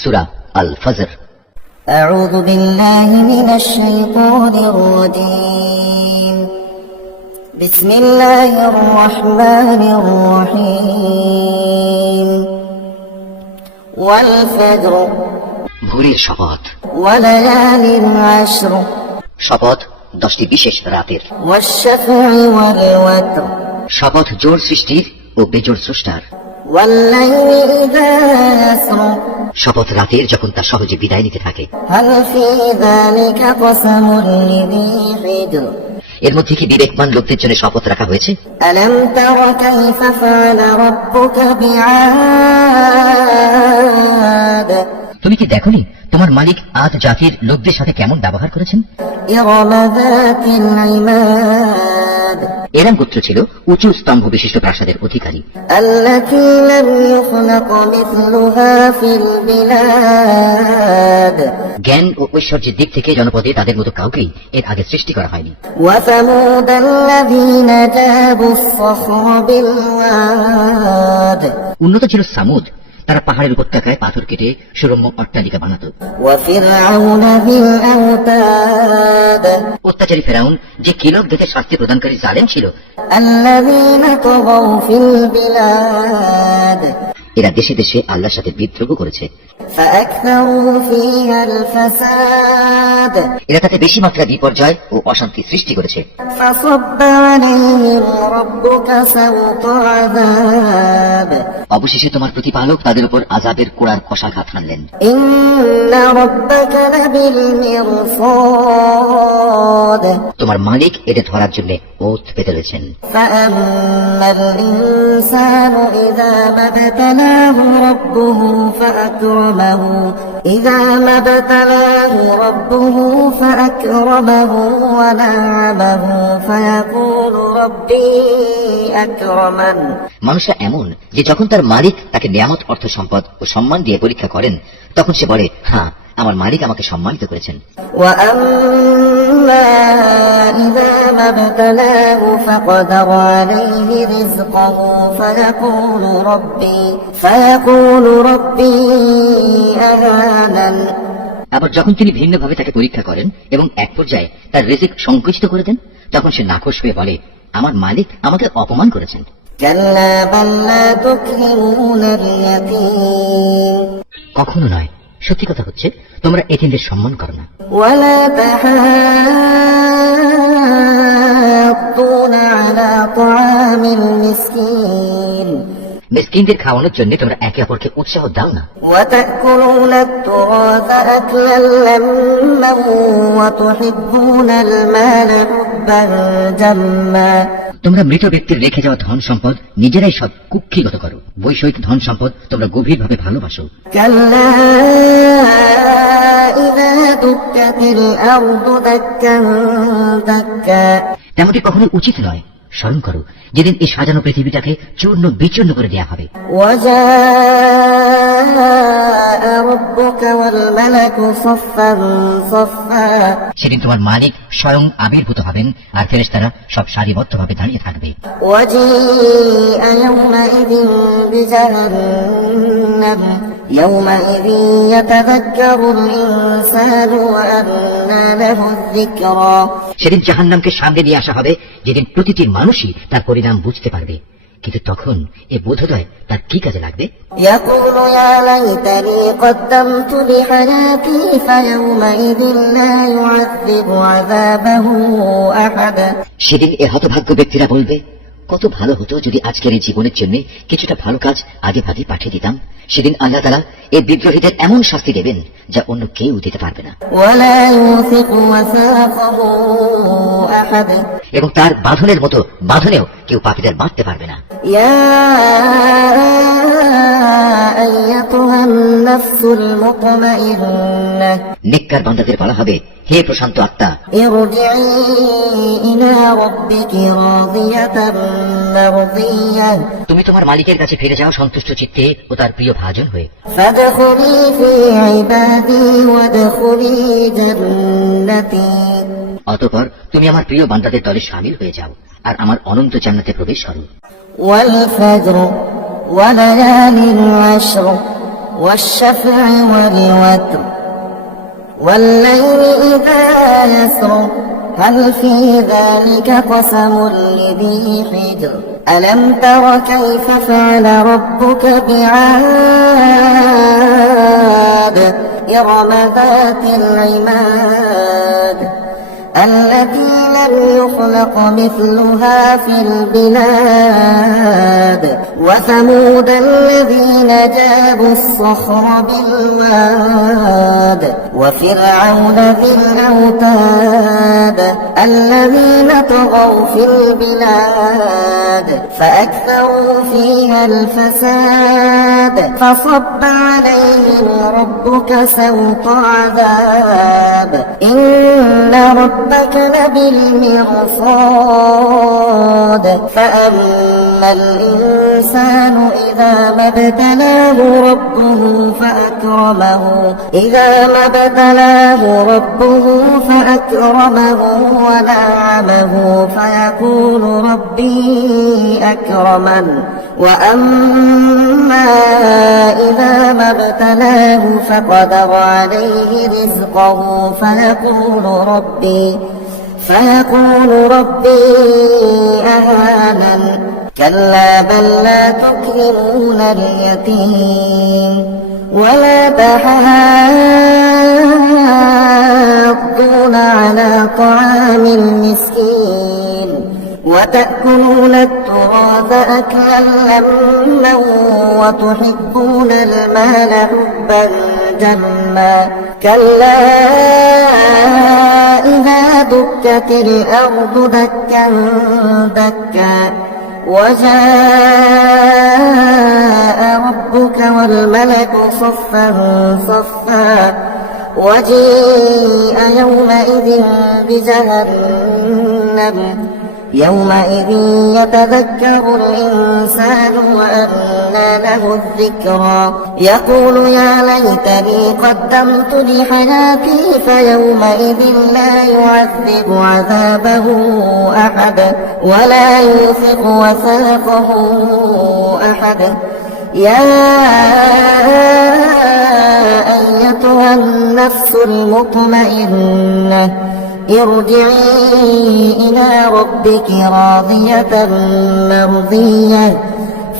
সূরা আল ফজর। أعوذ بالله من الشيطان الرجيم بسم الله الرحمن الرحيم والفجر ভোরের শপথ, وليال عشر শপথ 10টি বিশেষ রাতের, والشفع والوتر শপথ জোর সৃষ্টির ও বেজোড় স্রষ্টার, والليل إذا يسر শপথ রাতের যখন তা সহজে বিদায় নিতে থাকে। هل في ذلك قسم لذي حجر এর মধ্যে কি বিবেকবান লোকদের জন্য শপথ রাখা হয়েছে? ألم تر كيف فعل ربك بعاد তুমি কি দেখোনি তোমার মালিক আদ জাতির লোকদের সাথে কেমন ব্যবহার করেছেন? إرم ذات العماد এরাম গোত্র ছিল উঁচু স্তম্ভ বিশিষ্ট প্রাসাদের অধিকারী, التي لم يخلق مثلها في البلاد জ্ঞান ও ঐশ্বর্যের দিক থেকে জনপদে তাদের মতো কাউকেই এর আগে সৃষ্টি করা হয়নি। وثمود الذين جابوا الصخر بالواد উন্নত ছিল সামুদ, তারা পাহাড়ের উপত্যকায় পাথর কেটে সুরম্য অট্টালিকা বানাত। وفرعون ذي الأوتاد অত্যাচারী ফেরাউন যে কিলক দেখে শাস্তি প্রদানকারী জালেম ছিল, الذين طغوا في البلاد এরা দেশে দেশে আল্লাহর সাথে বিদ্রোহ করেছে, فأكثروا فيها الفساد এরা তাতে বেশি মাত্রা বিপর্যয় ও অশান্তি সৃষ্টি করেছে। فصب عليهم ربك سوط عذاب অবশেষে তোমার প্রতিপালক তাদের উপর আযাবের কোড়ার কষাঘাত হানলেন। إن ربك لبالمرصاد তোমার মালিক এদের ধরার জন্য ওত পেতে রয়েছেন। فأما الإنسان إذا ما ابتلاه ربه فأكرمه ونعمه فيقول ربي أكرمن মানুষরা এমন যে যখন তার মালিক তাকে নিয়ামত, অর্থ সম্পদ ও সম্মান দিয়ে পরীক্ষা করেন, তখন সে বলে, হ্যাঁ, আমার মালিক আমাকে সম্মানিত করেছেন। وأما إذا ما ابتلاه فقدر عليه رزقه فيقول ربي أهانن আবার যখন তিনি ভিন্নভাবে তাকে পরীক্ষা করেন এবং এক পর্যায়ে তার রিজিক সংকুচিত করে দেন, তখন সে নাখোশ হয়ে বলে, আমার মালিক আমাকে অপমান করেছেন। كلا بل لا تكرمون اليتيم কখনো নয়, সত্যি কথা হচ্ছে তোমরা এতিমদের সম্মান করো না। ولا تحاضون على طعام المسكين মিসকিনদের খাওয়ানোর জন্য তোমরা একে অপরকে উৎসাহ দাও না। وتأكلون التراث أكلا لما وتحبون المال حبا جما তোমরা মৃত ব্যক্তির রেখে যাওয়া ধন সম্পদ নিজেরাই সব কুক্ষিগত করো। বৈষয়িক ধন সম্পদ তোমরা গভীরভাবে ভালোবাসো। كلا إذا دكت الأرض دكا دكا তেমনটি কখনো উচিত নয়। স্মরণ করো যেদিন এই সাজানো পৃথিবীটাকে চূর্ণ বিচূর্ণ করে দেওয়া হবে। وجاء ربك والملك صفا صفا সেদিন তোমার মালিক স্বয়ং আবির্ভূত হবেন আর ফেরেশতারা সব সারিবদ্ধভাবে দাঁড়িয়ে থাকবে। وجيء يومئذ بجهنم يومئذ يتذكر الإنسان وأنى له الذكرى সেদিন জাহান্নামকে সামনে নিয়ে আসা হবে, যেদিন প্রতিটি মানুষই তার পরিণাম বুঝতে পারবে, কিন্তু তখন এ বোধোদয় তার কি কাজে লাগবে? يقول يا ليتني قدمت لحياتي فيومئذ لا يعذب عذابه أحد সেদিন এ হতভাগ্য ব্যক্তিরা বলবে, কত ভালো হতো যদি আজকের এই জীবনের জন্য কিছুটা ভালো কাজ আগে ভাগে পাঠিয়ে দিতাম। সেদিন আল্লাহ তাআলা এই বিদ্রোহীদের এমন শাস্তি দেবেন যা অন্য কেউ দিতে পারবে না, ولا يوثق وثاقه أحد এবং তার বাঁধনের মতো বাঁধনেও কেউ পাপীদের বাঁধতে পারবে না। يا أيتها النفس المطمئنة নেককার বান্দাদের বলা হবে, হে প্রশান্ত আত্মা, ارجعي إلى ربك راضية مرضية তুমি তোমার মালিকের কাছে ফিরে যাও সন্তুষ্ট চিত্তে ও তার প্রিয় ভাজন হয়ে। فادخلي في عبادي وادخلي جنتي অতঃপর তুমি আমার প্রিয় বান্দাদের দলে শামিল হয়ে যাও আর আমার অনন্ত জান্নাতে প্রবেশ করো। والفجر وليال عشر والشفع والوتر والليل إذا يسر هل في ذلك قسم لذي حجر ألم تر كيف فعل ربك بعاد إرم ذات العماد التي لم يخلق مثلها في البلاد وثمود الذين جابوا الصخر بالواد وفرعون ذي الأوتاد الذين طغوا في البلاد فأكثروا فيها الفساد فصب عليهم ربك سوط عذاب إن ربك لبالمرصاد فأما الإنسان إذا ما ابتلاه ربه فأكرمه ونعمه فيقول ربي أكرمن وأما إذا ما ابتلاه فقدر عليه رزقه فيقول ربي أهانن كلا بل لا تكرمون اليتيم ولا تحاضون على طعام المسكين وتأكلون التراث أكلا لما وتحبون المال حبا جما كلا إذا دكت الأرض دكا دكا وجاء ربك والملك صفا صفا وجيء يومئذ بجهنم يومئذ يتذكر الإنسان وأنى له الذكرى يقول يا ليتني قدمت لحياتي فيومئذ لا يعذب عذابه أحد ولا يوثق وثاقه أحد يا أيتها النفس المطمئنة ارجعي إلى ربك راضية مرضية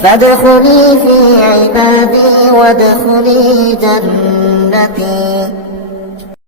فادخلي في عبادي وادخلي جنتي